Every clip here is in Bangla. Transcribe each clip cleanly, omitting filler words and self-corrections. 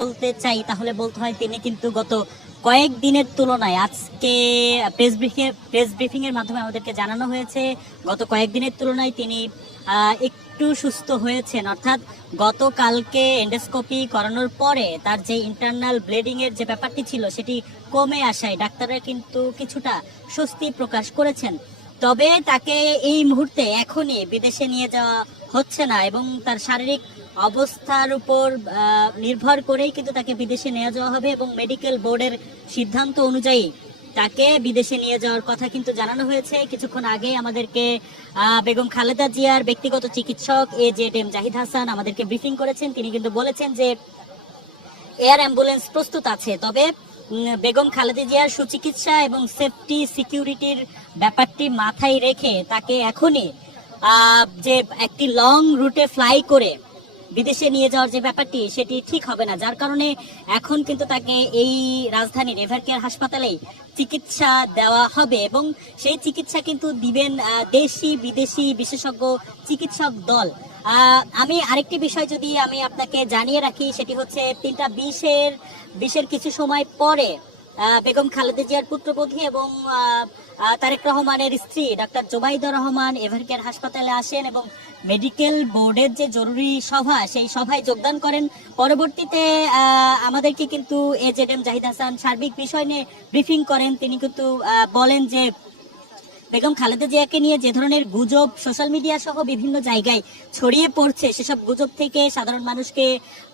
বলতে চাই তাহলে বলতে হয় তিনি কিন্তু গত কয়েকদিনের তুলনায় আজকে প্রেস ব্রিফিং এর মাধ্যমে আমাদেরকে জানানো হয়েছে গত কয়েকদিনের তুলনায় তিনি একটু সুস্থ হয়েছেন। অর্থাৎ গতকালকে এন্ডোস্কোপি করানোর পরে তার যে ইন্টারনাল ব্লিডিং এর যে ব্যাপারটি ছিল সেটি কমে আসায় ডাক্তাররা কিন্তু কিছুটা স্বস্তি প্রকাশ করেছেন। তবে তাকে এই মুহূর্তে এখনই বিদেশে নিয়ে যাওয়া হচ্ছে না এবং তার শারীরিক অবস্থার উপর নির্ভর করেই কিন্তু তাকে বিদেশে নিয়ে যাওয়া হবে এবং মেডিকেল বোর্ডের সিদ্ধান্ত অনুযায়ী তাকে বিদেশে নিয়ে যাওয়ার কথা কিন্তু জানানো হয়েছে। কিছুক্ষণ আগে আমাদেরকে বেগম খালেদা জিয়ার ব্যক্তিগত চিকিৎসক AZM জাহিদ হাসান আমাদেরকে ব্রিফিং করেছেন। তিনি কিন্তু বলেছেন যে এয়ার অ্যাম্বুলেন্স প্রস্তুত আছে, তবে বেগম খালেদা জিয়ার সুচিকিৎসা এবং সেফটি সিকিউরিটির ব্যাপারটি মাথায় রেখে তাকে এখনই যে একটি লং রুটে ফ্লাই করে বিদেশে নিয়ে যাওয়ার যে ব্যাপারটি সেটি ঠিক হবে না, যার কারণে এখন কিন্তু তাকে এই রাজধানীর এভারকেয়ার হাসপাতালেই চিকিৎসা দেওয়া হবে এবং সেই চিকিৎসা কিন্তু দিবেন দেশি বিদেশি বিশেষজ্ঞ চিকিৎসক দল। আমি আরেকটি বিষয় যদি আমি আপনাকে জানিয়ে রাখি, সেটি হচ্ছে 3:20 কিছু সময় পরে বেগম খালেদা জিয়ার পুত্রবধূ এবং তারেক রহমানের স্ত্রী ডাক্তার জোবাইদা রহমান এভারকেয়ার হাসপাতালে আসেন এবং মেডিকেল বোর্ডের যে জরুরি সভা সেই সভায় যোগদান করেন। পরবর্তীতে আমাদেরকে কিন্তু AZM জাহিদ হাসান সার্বিক বিষয় নিয়ে ব্রিফিং করেন। তিনি কিন্তু বলেন যে বেগম খালেদা জিয়াকে নিয়ে যে ধরনের গুজব সোশ্যাল মিডিয়া সহ বিভিন্ন জায়গায় ছড়িয়ে পড়ছে সেসব গুজব থেকে সাধারণ মানুষকে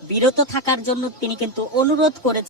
বিরত থাকার জন্য তিনি কিন্তু অনুরোধ করেছেন।